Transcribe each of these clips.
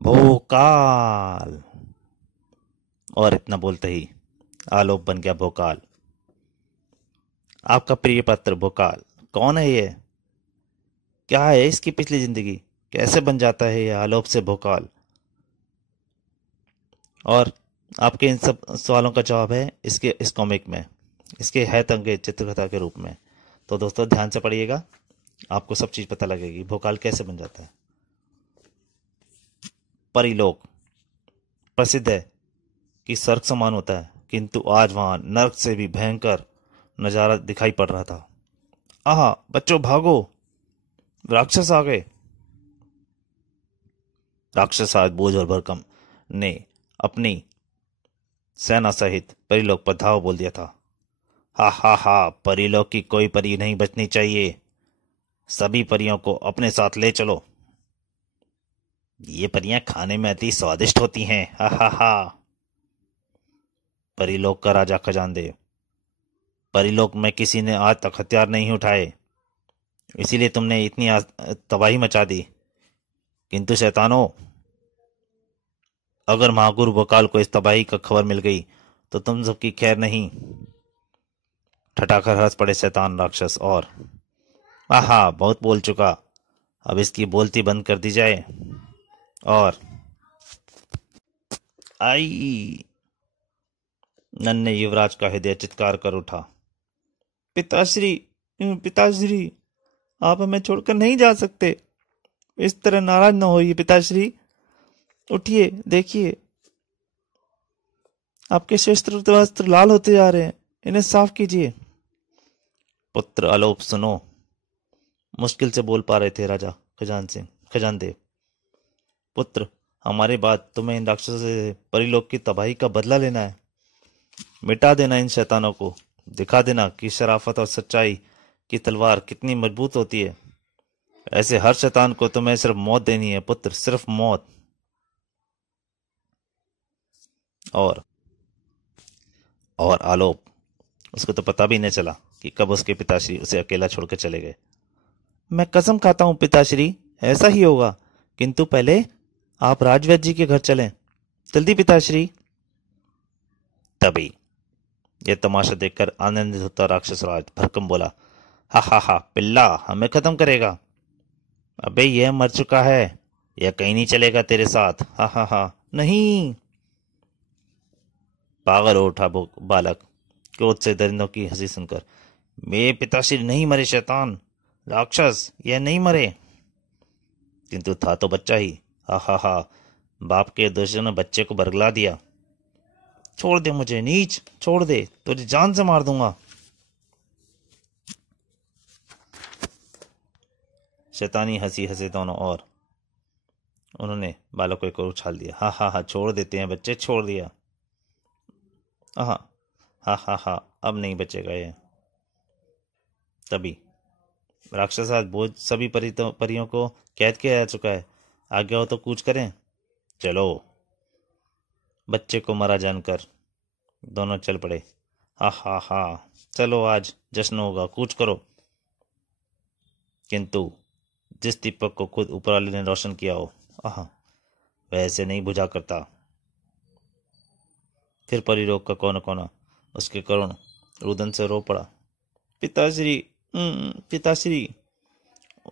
भोकाल। और इतना बोलते ही आलोक बन गया भोकाल। आपका प्रिय पात्र भोकाल कौन है ये? क्या है इसकी पिछली जिंदगी? कैसे बन जाता है ये आलोक से भोकाल? और आपके इन सब सवालों का जवाब है इस कॉमिक में, इसके है तंगे चित्रकथा के रूप में। तो दोस्तों ध्यान से पढ़िएगा, आपको सब चीज पता लगेगी भोकाल कैसे बन जाता है। परिलोक प्रसिद्ध है कि स्वर्ग समान होता है, किंतु आज वहां नर्क से भी भयंकर नजारा दिखाई पड़ रहा था। आहा बच्चों भागो, राक्षस आ गए। राक्षस आज बोझ और भरकम ने अपनी सेना सहित परिलोक पर धावा बोल दिया था। हा हा हा, परिलोक की कोई परी नहीं बचनी चाहिए, सभी परियों को अपने साथ ले चलो। ये परियां खाने में अति स्वादिष्ट होती हैं, हा हा हा। परिलोक का राजा खजानदेव, परिलोक में किसी ने आज तक हथियार नहीं उठाए, इसीलिए तुमने इतनी तबाही मचा दी। किंतु शैतानों, अगर महागुरु बकाल को इस तबाही का खबर मिल गई तो तुम सबकी खैर नहीं। ठठाकर हंस पड़े शैतान राक्षस और आहा बहुत बोल चुका, अब इसकी बोलती बंद कर दी जाए। और आई नन्हे युवराज का हृदय चित्कार कर उठा। पिताश्री, पिताश्री, आप हमें छोड़कर नहीं जा सकते, इस तरह नाराज न होइए पिताश्री। उठिए, देखिए आपके शस्त्र वस्त्र लाल होते जा रहे हैं, इन्हें साफ कीजिए। पुत्र आलोप सुनो, मुश्किल से बोल पा रहे थे राजा खजानदेव। पुत्र, हमारी बात, तुम्हें इन राक्षसों से परिलोक की तबाही का बदला लेना है। मिटा देना इन शैतानों को, दिखा देना कि शराफत और सच्चाई की तलवार कितनी मजबूत होती है। ऐसे हर शैतान को तुम्हें सिर्फ मौत देनी है पुत्र, सिर्फ मौत। और आलोप, उसको तो पता भी नहीं चला कि कब उसके पिताश्री उसे अकेला छोड़कर चले गए। मैं कसम खाता हूं पिताश्री, ऐसा ही होगा, किंतु पहले आप राजवैद्य जी के घर चलें। जल्दी पिताश्री। तभी यह तमाशा देखकर आनंदित होता राक्षस राज भरकम बोला, हा हा हा, पिल्ला हमें खत्म करेगा? अबे यह मर चुका है, यह कहीं नहीं चलेगा तेरे साथ, हा हा हा। नहीं। पागल हो उठा बालक क्रोध से दरिंदों की हंसी सुनकर। मेरे पिताश्री नहीं मरे शैतान, राक्षस, यह नहीं मरे। किंतु था तो बच्चा ही, हा हा हा। बाप के दुश्मन ने बच्चे को बरगला दिया। छोड़ दे मुझे नीच, छोड़ दे, तुझे जान से मार दूंगा। शैतानी हंसी हंसे दोनों और उन्होंने बालक को एक और उछाल दिया। हा हा हा, छोड़ देते हैं बच्चे, छोड़ दिया। हा हा हा हा, अब नहीं बचेगा ये। तभी राक्षस आज बोझ सभी परियों को कैद किया जा चुका है, आज्ञा हो तो कूच करें। चलो। बच्चे को मरा जानकर दोनों चल पड़े। हा हा हा, चलो आज जश्न होगा, कूच करो। किंतु जिस दीपक को खुद ऊपर वाले ने रोशन किया हो, आहा, वैसे नहीं बुझा करता। फिर परिलोक का कोना कोना उसके करुण रुदन से रो पड़ा। पिताश्री, पिताश्री।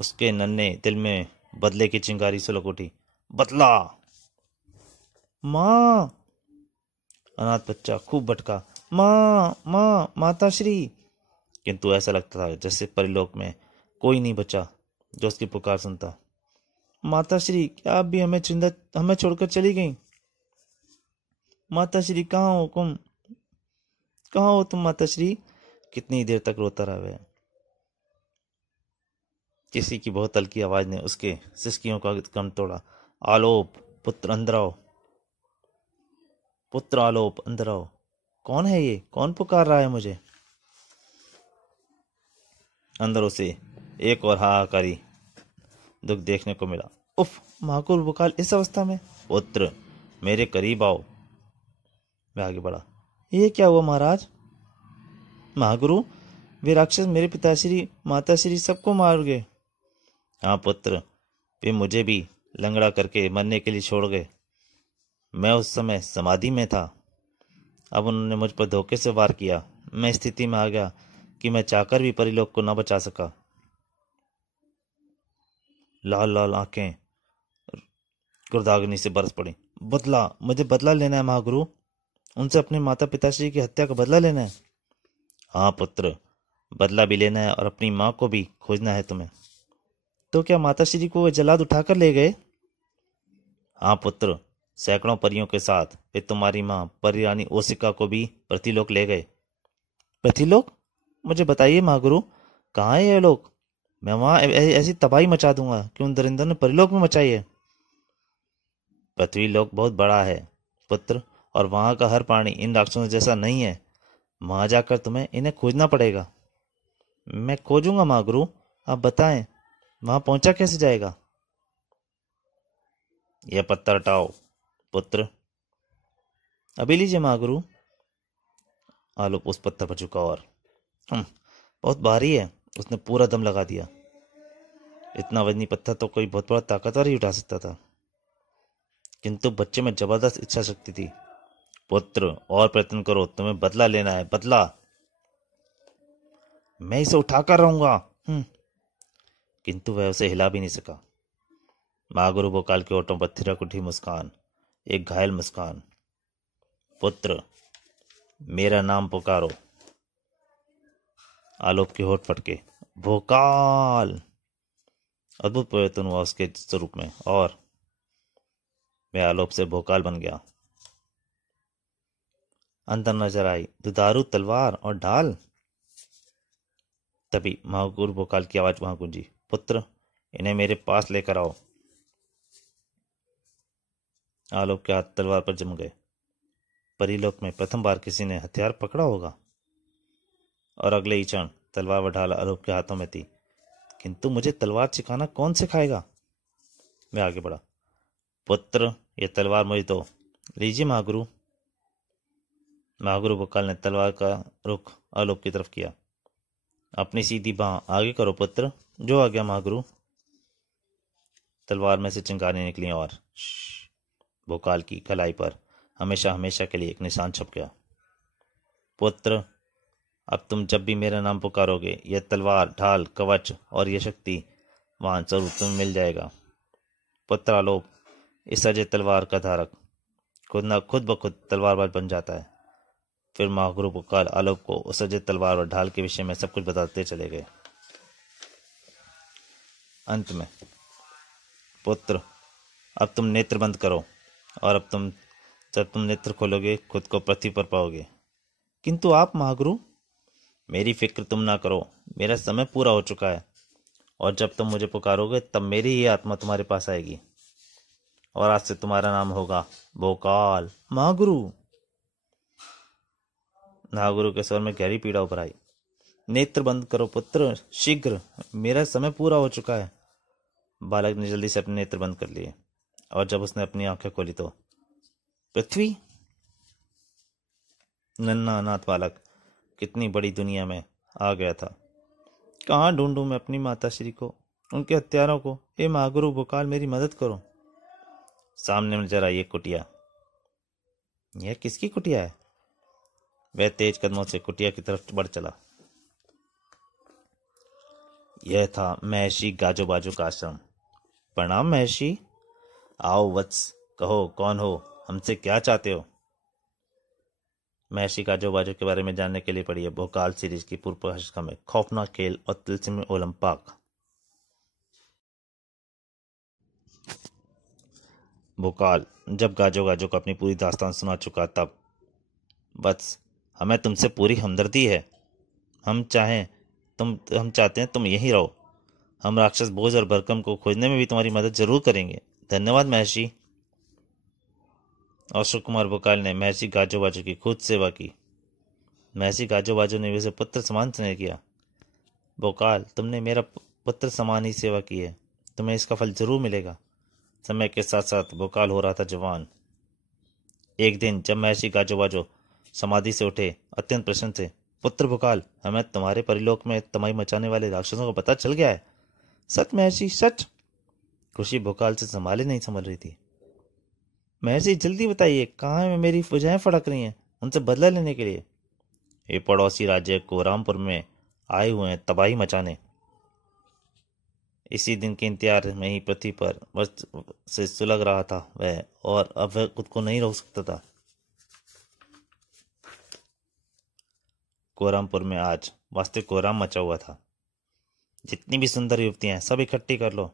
उसके नन्हे दिल में बदले की चिंगारी सुलग उठी। बदला। माँ। अनाथ बच्चा खूब भटका। माँ माँ, माताश्री। किंतु ऐसा लगता था जैसे परिलोक में कोई नहीं बचा जो उसकी पुकार सुनता। माताश्री, क्या आप भी हमें छोड़कर चली गई? माताश्री, कहाँ हो तुम? कहाँ हो तुम माताश्री? कितनी देर तक रोता रहा वह। किसी की बहुत हल्की आवाज ने उसके सिसकियों का गम तोड़ा। आलोप, पुत्र अंदर आओ। पुत्र आलोप, अंदर आओ। कौन है ये? कौन पुकार रहा है मुझे? अंदर उसे एक और हाहाकारी दुख देखने को मिला। उफ, महाकुल बुकाल इस अवस्था में? पुत्र, मेरे करीब आओ। वह आगे बढ़ा। ये क्या हुआ महाराज? महागुरु, वे राक्षस मेरे पिताश्री, माताश्री सबको मार गए। हाँ पुत्र, वे मुझे भी लंगड़ा करके मरने के लिए छोड़ गए। मैं उस समय समाधि में था। अब उन्होंने मुझ पर धोखे से वार किया। मैं स्थिति में आ गया कि मैं चाहकर भी परिलोक को न बचा सका। लाल लाल आंखें क्रोधाग्नि से बरस पड़ी। बदला, मुझे बदला लेना है महागुरु। उनसे अपने माता पिताश्री की हत्या का बदला लेना है। हाँ पुत्र, बदला भी लेना है और अपनी माँ को भी खोजना है तुम्हें। तो क्या माताश्री को वे जल्लाद उठाकर ले गए? हाँ पुत्र, सैकड़ों परियों के साथ वे तुम्हारी माँ परी रानी ओसिका को भी पृथ्वीलोक ले गए। पृथ्वीलोक? मुझे बताइए महागुरु, कहाँ है ये लोग? मैं वहां ऐसी तबाही मचा दूंगा कि उन दरिंदों ने परिलोक में मचाई है। पृथ्वीलोक बहुत बड़ा है पुत्र, और वहां का हर प्राणी इन राक्षसों जैसा नहीं है। वहां जाकर तुम्हें इन्हें खोजना पड़ेगा। मैं खोजूंगा महागुरु, आप बताएं वहां पहुंचा कैसे जाएगा? यह पत्थर हटाओ पुत्र। अभी लीजिए महागुरु। आलोक उस पत्थर पर झुका और बहुत भारी है। उसने पूरा दम लगा दिया। इतना वजनी पत्थर तो कोई बहुत बड़ा ताकतवर ही उठा सकता था, किंतु बच्चे में जबरदस्त इच्छा शक्ति थी। पुत्र, और प्रयत्न करो, तुम्हें बदला लेना है, बदला। मैं इसे उठाकर रहूंगा। किंतु वह उसे हिला भी नहीं सका। महागुरु भोकाल के होठों पर थिरक उठी मुस्कान, एक घायल मुस्कान। पुत्र, मेरा नाम पुकारो। आलोक के होठ फटके। भोकाल! अद्भुत परिवर्तन हुआ उसके स्वरूप में, और वह आलोक से भोकाल बन गया। अंदर नजर आई दुधारू तलवार और ढाल। तभी महागुरु भोकाल की आवाज वहां गूंजी। पुत्र, इन्हें मेरे पास लेकर आओ। आलोक के हाथ तलवार पर जम गए। परिलोक में प्रथम बार किसी ने हथियार पकड़ा होगा, और अगले ही क्षण तलवार व ढाल आलोक के हाथों में थी। किंतु मुझे तलवार सिखाना कौन सिखाएगा? मैं आगे बढ़ा। पुत्र, यह तलवार मुझे दो। लीजिए महागुरु। महागुरु भोकाल ने तलवार का रुख आलोक की तरफ किया। अपनी सीधी बांह आगे करो पुत्र। जो आ गया महागुरु। तलवार में से चिंगारियां निकली और भोकाल की कलाई पर हमेशा हमेशा के लिए एक निशान छप गया। पुत्र, अब तुम जब भी मेरा नाम पुकारोगे, यह तलवार, ढाल, कवच और यह शक्ति वाहन जरूर तुम्हें मिल जाएगा। पुत्र आलोक इस अजय तलवार का धारक खुद ब खुद तलवारबाज बन जाता है। फिर महागुरु भोकाल आलोक को उस अजय तलवार और ढाल के विषय में सब कुछ बताते चले गए। अंत में, पुत्र, अब तुम नेत्र बंद करो, और अब जब तुम नेत्र खोलोगे खुद को पृथ्वी पर पाओगे। किंतु आप महागुरु? मेरी फिक्र तुम ना करो, मेरा समय पूरा हो चुका है, और जब तुम मुझे पुकारोगे तब मेरी ही आत्मा तुम्हारे पास आएगी, और आज से तुम्हारा नाम होगा भोकाल। महागुरु! महागुरु के स्वर में गहरी पीड़ा उभर आई। नेत्र बंद करो पुत्र, शीघ्र, मेरा समय पूरा हो चुका है। बालक ने जल्दी से अपने नेत्र बंद कर लिए, और जब उसने अपनी आंखें खोली तो पृथ्वी! नन्हा अनाथ बालक कितनी बड़ी दुनिया में आ गया था। कहाँ ढूंढूं मैं अपनी माताश्री को, उनके हत्यारों को? हे महागुरु भोकाल, मेरी मदद करो। सामने नजर आई एक कुटिया। यह किसकी कुटिया है? वह तेज कदमों से कुटिया की तरफ बढ़ चला। यह था महर्षि गाजो बाजो का आश्रम। प्रणाम महर्षि। आओ वत्स, कहो कौन हो, हमसे क्या चाहते हो? महर्षि गाजो बाजो के बारे में जानने के लिए पढ़िए भोकाल सीरीज की पूर्व पुस्तिका में खौफनाक खेल और तिलस्म ओलंपाक। भोकाल जब गाजो गाजो को अपनी पूरी दास्तान सुना चुका तब, वत्स, हमें तुमसे पूरी हमदर्दी है। हम चाहते हैं तुम यहीं रहो। हम राक्षस बोझ और भरकम को खोजने में भी तुम्हारी मदद जरूर करेंगे। धन्यवाद महर्षि। अशोक कुमार भोकाल ने महर्षि गाजो बाजो की खुद सेवा की। महर्षि गाजो बाजो ने उसे पुत्र समान स्नेह किया। भोकाल, तुमने मेरा पुत्र समान ही सेवा की है, तुम्हें इसका फल जरूर मिलेगा। समय के साथ साथ भोकाल हो रहा था जवान। एक दिन जब महर्षि गाजो बाजो समाधि से उठे, अत्यंत प्रसन्न थे। पुत्र भोकाल, हमें तुम्हारे परिलोक में तबाही मचाने वाले राक्षसों का पता चल गया है। सच महर्षि, सच? खुशी भोकाल से संभाले नहीं संभल रही थी। महर्षि जल्दी बताइए, कहाँ है मेरी भुजाएं फड़क रही हैं उनसे बदला लेने के लिए। ये पड़ोसी राज्य कोरामपुर में आए हुए हैं तबाही मचाने। इसी दिन के इंतजार में ही पृथ्वी पर वर्ष से सुलग रहा था वह, और अब वह खुद को नहीं रोक सकता था। कोरामपुर में आज वास्तविक कोराम मचा हुआ था। जितनी भी सुंदर युवतियां हैं सब इकट्ठी कर लो।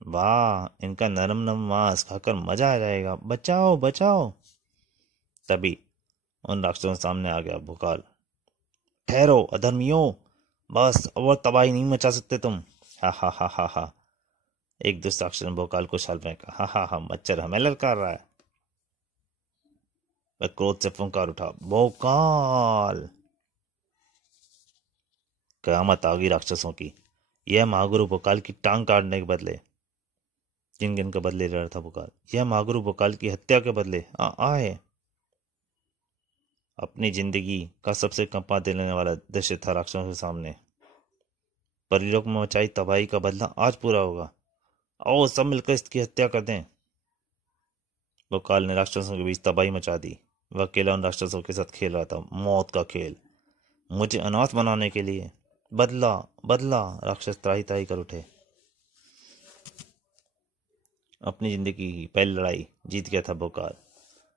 वाह, इनका नरम नरम मांस खाकर मजा आ जाएगा, बचाओ बचाओ। तभी उन राक्षसों के सामने आ गया भोकाल। ठहरो अधर्मियों, बस और तबाही नहीं मचा सकते तुम। हा हा हा हा हा। एक दुष्ट राक्षस ने भोकाल को छाल फेंका। हा हा हा, मच्छर हमें ललकार रहा है। वह क्रोध से फुंकार उठा, भोकाल। कयामत आ गई राक्षसों की। यह महागुरु भोकाल की टांग काटने के बदले, जिन जिन का बदले ले रहा था भोकाल, यह महागुरु भोकाल की हत्या के बदले आए। अपनी जिंदगी का सबसे कंपा देने वाला दृश्य था राक्षसों के सामने। परिलोक में मचाई तबाही का बदला आज पूरा होगा। आओ सब मिलकर इसकी हत्या कर दें। भोकाल ने राक्षसों के बीच तबाही मचा दी। वह अकेला उन राक्षसों के साथ खेल रहा था मौत का खेल। मुझे अनाथ बनाने के लिए बदला बदला, राक्षस त्राही त्राही कर उठे। अपनी जिंदगी की पहली लड़ाई जीत गया था भोकाल।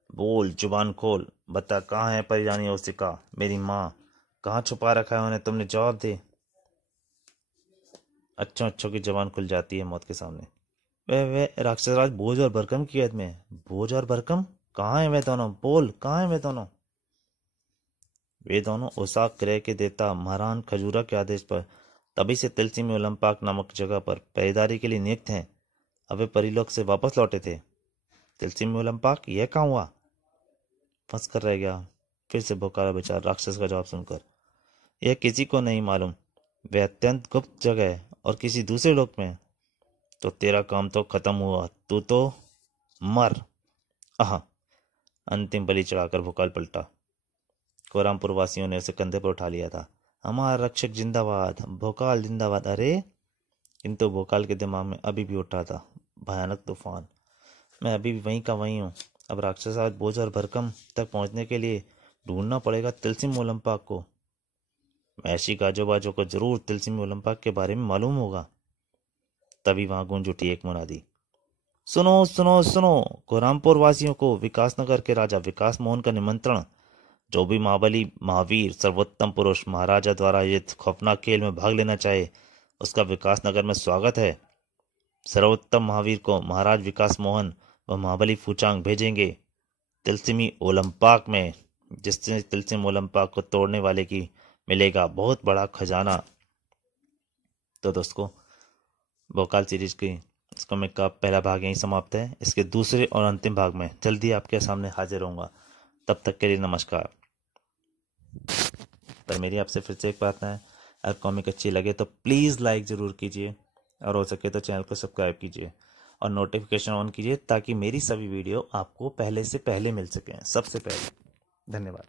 बोल, जुबान खोल, बता कहाँ है परिरानी ओसिका, मेरी माँ कहाँ छुपा रखा है उन्हें, तुमने जवाब दे। अच्छों की जबान खुल जाती है मौत के सामने। वे राक्षसराज बोझ और भरकम की कैद में। बोझ और भरकम कहाँ है वे दोनों, बोल कहाँ है वे दोनों। वे दोनों ओसाक क्रय के देवता महारान खजूरा के आदेश पर तभी से तिलसी में ओलंपाक नामक जगह पर पहरेदारी के लिए नियुक्त हैं। अब वे परिलोक से वापस लौटे थे। तिलसी में ओलंपाक, यह कहाँ हुआ। फंस कर रह गया। फिर से भोकाला बेचारा राक्षस का जवाब सुनकर। यह किसी को नहीं मालूम, वह अत्यंत गुप्त जगह है और किसी दूसरे लोक में। तो तेरा काम तो खत्म हुआ, तू तो मर। आह, अंतिम बलि चढ़ाकर भोकाल पलटा। कोरामपुर वासियों ने उसे कंधे पर उठा लिया था। हमारा रक्षक जिंदाबाद, भोकाल जिंदाबाद। अरे, किंतु भोकाल के दिमाग में अभी भी उठा था भयानक तूफान। मैं अभी भी वहीं का वहीं हूँ। अब राक्षसाज बोझ और भरकम तक पहुंचने के लिए ढूंढना पड़ेगा तिलसिम ओलंपाक को। महर्षि गाजोबाजो को जरूर तिलसिम ओलंपाक के बारे में मालूम होगा। तभी वहां गूंज उठी एक मुनादी। सुनो सुनो सुनो, कोरामपुर वासियों को विकासनगर के राजा विकास मोहन का निमंत्रण। जो भी महाबली, महावीर, सर्वोत्तम पुरुष महाराजा द्वारा ये खौफनाक खेल में भाग लेना चाहे, उसका विकासनगर में स्वागत है। सर्वोत्तम महावीर को महाराज विकास मोहन व महाबली फूचांग भेजेंगे तिलसिमी ओलंपाक में, जिससे तिलसिम ओलंपाक को तोड़ने वाले की मिलेगा बहुत बड़ा खजाना। तो दोस्तों, भोकाल सीरीज की इस कॉमिक का पहला भाग यहीं समाप्त है। इसके दूसरे और अंतिम भाग में जल्दी आपके सामने हाजिर होऊंगा। तब तक के लिए नमस्कार। पर मेरी आपसे फिर से एक प्रार्थना है, अगर कॉमिक अच्छी लगे तो प्लीज़ लाइक ज़रूर कीजिए, और हो सके तो चैनल को सब्सक्राइब कीजिए और नोटिफिकेशन ऑन कीजिए, ताकि मेरी सभी वीडियो आपको पहले से पहले मिल सकें, सबसे पहले। धन्यवाद।